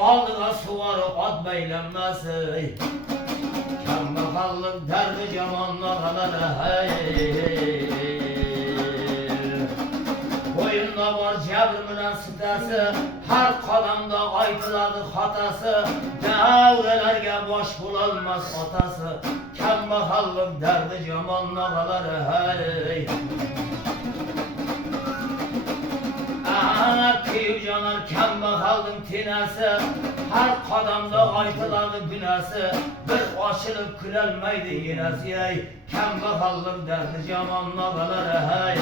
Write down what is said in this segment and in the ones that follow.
aldığa suvarı at beylenmez. Kembakallık derdi camanlağalara boyunda var cebrimilen sitesi, her kadamda aytıladı hatası, devrelerge boş bulalmaz atası. Kembakallık derdi camanlağalara kıyıp canar kembagaldın tinesi, her kadamda aytıladı günesi, bir açılıp külelmeydi yinesi. Kembagallık derdi camanlağalara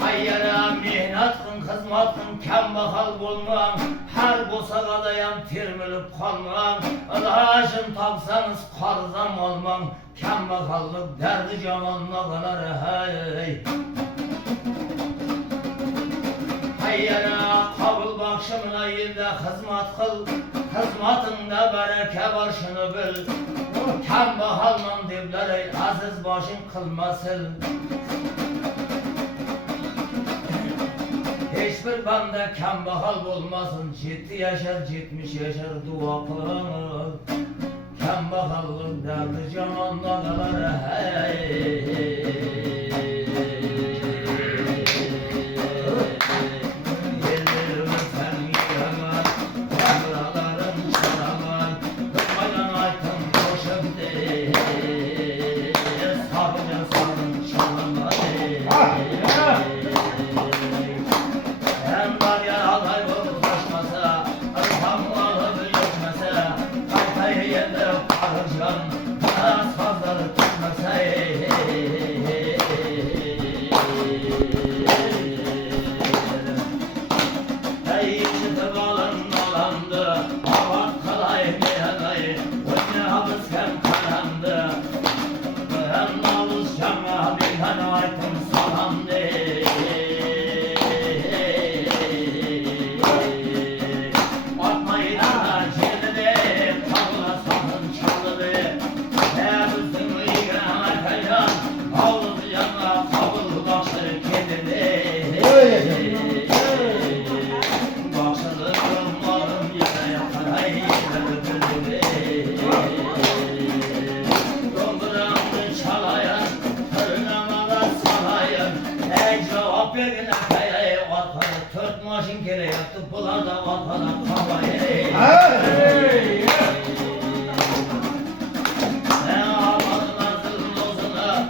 hayyara mihnat kın hizmet kın kembagal bolmam, her bosagadayan termilip kalmam, ılaşın tapsanız karzam olmam. Kembagallık derdi camanlağalara hayyara kabul bakşımına yılda hizmet kıl, hizmetinde bereke var şunu bil. Kembagalman devleri aziz başın kılmasın. Hiçbir bende kembagal olmasın, 7 yaşar 70 yaşar dua kılınır. Kembagallık derdi camanlağalara maşin kere yaptı, bunlar da atana kavayı. Ne ağladın azılın ozuna,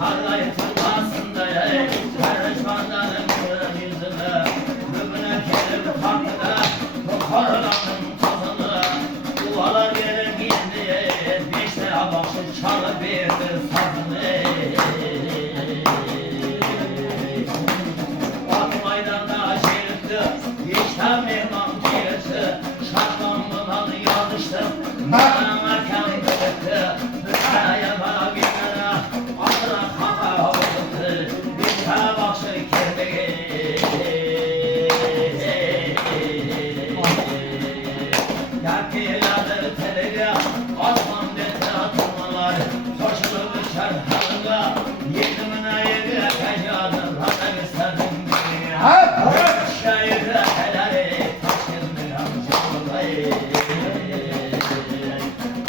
harlayı tırmasında karışmandanın kırın yüzüne, göbüne kelim takkıda, bu karılanın tadını, duvalar gelir giyindi, beşte abaşı çalı verdi sazını. İşte mehman gelirse, şartlanmadan yanlıştım. Bana kendisi, bütçeye bana günlere, adına kaka oldu. Bütçeye bakşı kirliği. Yakiladır teliğe, asman dete atılmalar. Koşulu düşer halına, yedimine yedi kacadır. Hata istedim dünya. Şayırı helali taşındıran canlılayı.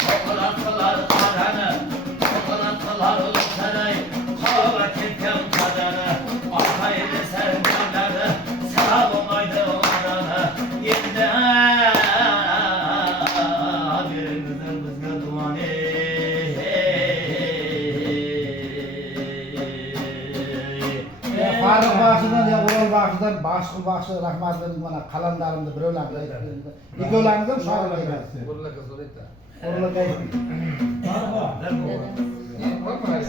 Kokulatılar karanı, kokulatılar ulusanay. Kava ketken kadanı, arkaydı sevgileri. Sağ olmaydı olanı, yedi birimizin kızgı dumanı. Faruk başından ya Ural başından başkı başı rahmatlarım bana kalanlarımda bir öğlenle iki öğlenle de şahane geldi. Urla kızı da. Orada kayıp. Var mı?